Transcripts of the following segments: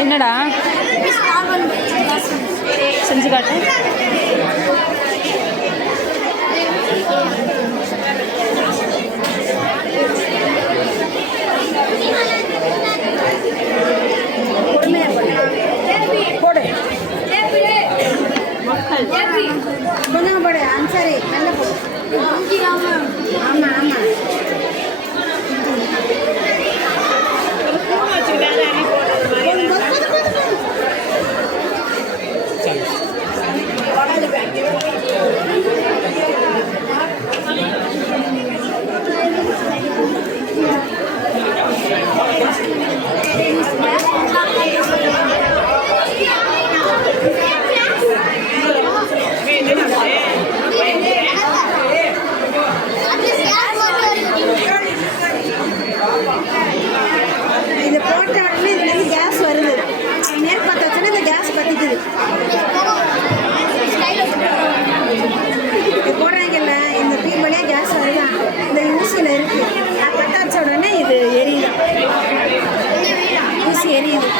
என்னடா செஞ்சு காட்டு. கொஞ்சம் போடு அன்சாரி நல்ல போடு. ஆமா ஆமா இது போட்ட உடனே இதுலேருந்து கேஸ் வருது. நேர் பார்த்து வச்சோன்னா இந்த கேஸ் பற்றிக்குது. இது போடுறாங்கல்ல இந்த பீம் வழியாக கேஸ் வருதான் இந்த ஊசியில் இருக்குது. கட்ட வச்ச உடனே இது எரியுது. ஊசி எரியுது.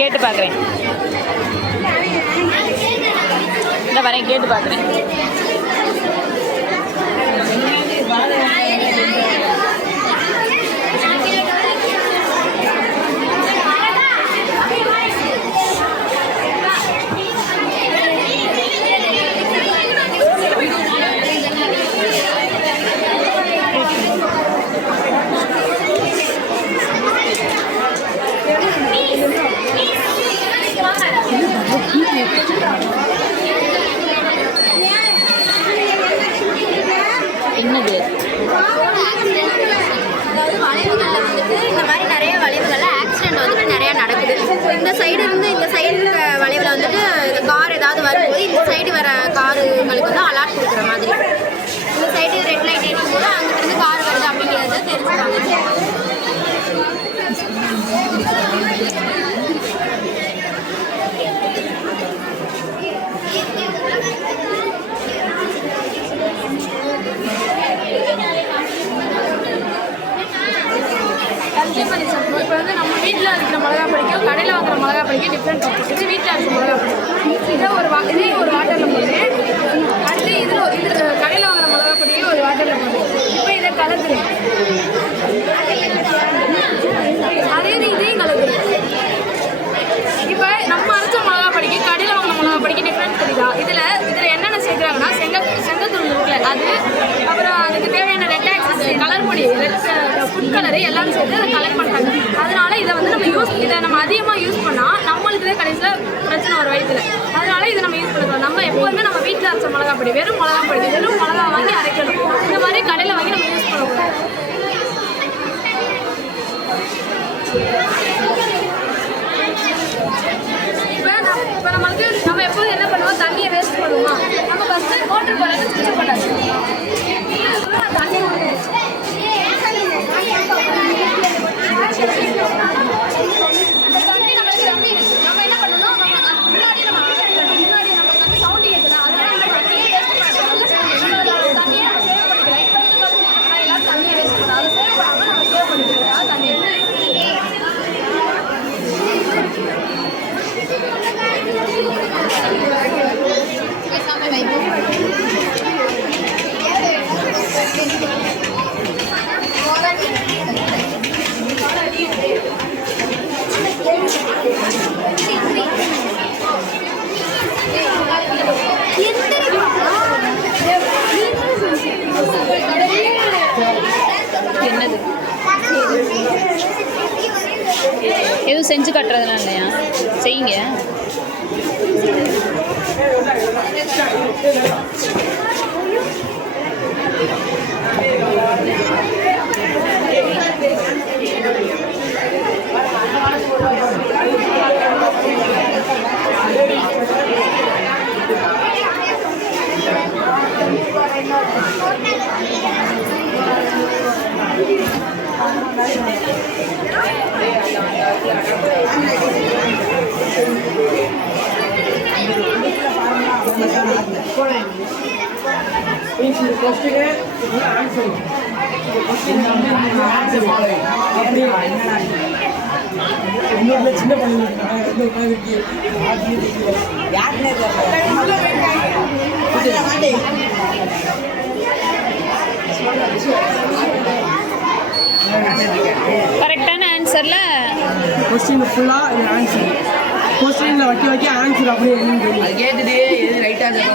கேட்டு பார்க்குறேன். இந்த வரேன் கேட்டு பார்க்குறேன். என்னது அதாவது வளைவுகளில் வந்துட்டு இந்த மாதிரி நிறைய வளைவுகளில் ஆக்சிடென்ட் வந்துட்டு நிறையா நடக்குது. இந்த சைடு இருந்து இந்த சைடு வளைவில் வந்துட்டு இந்த கார் ஏதாவது வரும்போது இந்த சைடு வர காருங்களுக்கு வந்து அலாட் கொடுக்குற மாதிரி. இந்த சைடு ரெட் லைட் எரியும்போது அங்கிட்டிருந்து கார் வருது அப்படிங்கிறத தெரிஞ்சுக்காங்க. இப்போ வந்து நம்ம வீட்டில் இருக்கிற மிளகா பொடிக்கும் கடையில் வாங்குற மிளகா பொடிக்கும் டிஃப்ரெண்ட் இருக்குது. இது வீட்டில் இருக்கிற மிளகா பொடி இதே ஒரு வாட்டரில் போட்டு அடுத்து இது கடையில் வாங்குற மிளகா பொடியும் ஒரு வாட்டரில் போட்டு இப்போ இதை கலந்துரு. அதே இதையும் கலந்துரு. இப்போ நம்ம அரைச்ச மிளகா பொடிக்கு கடையில் வாங்குற மிளகா பொடிக்கு டிஃப்ரெண்ட் தெரியுதா? இதில் என்னென்ன சேர்க்குறாங்கன்னா செங்கத்தூள் இருக்குல்ல அது, அப்புறம் அதுக்கு தேவையான ரெட் ஆக்சஸ் கலர் பொடி ஃபுட் கலரு எல்லாம் சேர்த்து அதை கலெக்ட் பண்ணுறாங்க. அதனால இதை வந்து இதை நம்ம அதிகமாக யூஸ் பண்ணால் நம்மளுக்குதே கடைசியில் பிரச்சனை வரும் வயிற்றுல. அதனால இதை நம்ம யூஸ் பண்ணிக்கலாம். நம்ம எப்போதுமே நம்ம வீட்டில் அரைச்ச மிளகா பொடி வெறும் மிளகா வாங்கி அரைக்கணும். இந்த மாதிரி கடையில் வாங்கி நம்ம யூஸ் பண்ணுவோம். இப்போ நம்ம எப்போதும் என்ன பண்ணுவோம், தண்ணியை வேஸ்ட் பண்ணுவோம். நம்ம ஃபஸ்ட்டு மோட்டர் போடுறது சுவிட்ச் போட்டாச்சு. தண்ணி நம்ம என்ன பண்ணணும், முன்னாடி நம்ம சவுண்ட் கேட்கலாம். அதனால தண்ணியை நம்ம சேவ் பண்ணிக்கலாம். இப்போ வந்து எல்லாரும் தண்ணியை வேஸ்ட் பண்ணலாம். அதை சேவ் பண்ணாமல் நம்ம சேவ் பண்ணிக்கலாம். தண்ணி என்னது எதுவும் செஞ்சு காட்டுறதுலாம் இல்லையா? செய்யுங்க. சின்ன பையன் கரெக்டான ஆன்சரில் கொஸ்டின் ஃபுல்லாக இது ஆன்சர் கொஸ்டினில் வைக்க ஆன்சர் அப்படியே என்னன்னு தெரியும் அது கேட்டுட்டு எது ரைட்டாக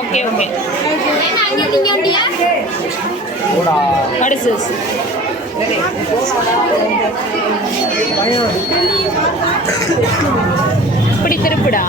ஓகே ஓகே. அடுத்து இப்படி திருப்பிடா.